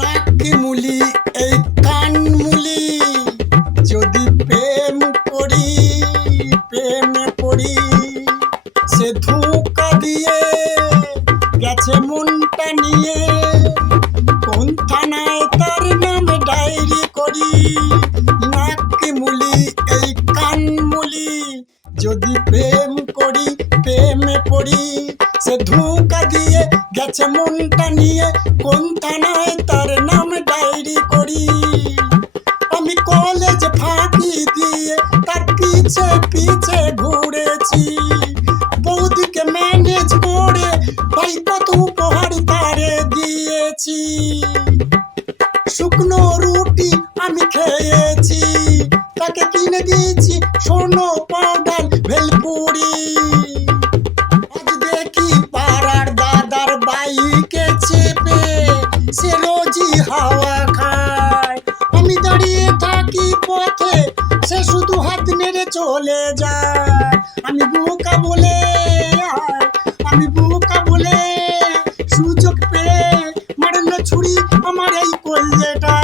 নাকি মুলি এই কান মুলি, যদি প্রেম করি প্রেমে পড়ি, সে ধোঁকা দিয়ে গেছে মনটা নিয়ে, কোন থানায় তার নাম ডায়েরি করি। নাকি মুলি এই কান মুলি, যদি প্রেম করি প্রেমে পড়ি, সে ধোঁকা দিয়ে গেছে মনটা নিয়ে, কোন থানায় তার নাম ডায়েরি করি। আমি কলেজ ফাঁকি দিয়ে তার পিছে পিছে ঘুরেছি, বৌদিকে ম্যানেজ করে ভাই কত উপহার তারে দিয়েছি। শুকনো রুটি আমি খেয়েছি, তাকে কিনে দিয়েছি সোনো পাউডার ভেলপুরি। আজ দেখি পাড়ার দাদার বাইকে চেপে সে রোজই হাওয়া খায়, আমি দাঁড়িয়ে থাকি পথে, সে শুধু হাত নেড়ে চলে যায়। আমি বোকা বলে আমি বোকা বলে সুযোগ পেয়ে মারলো ছুরি আমার এই কলজেটা।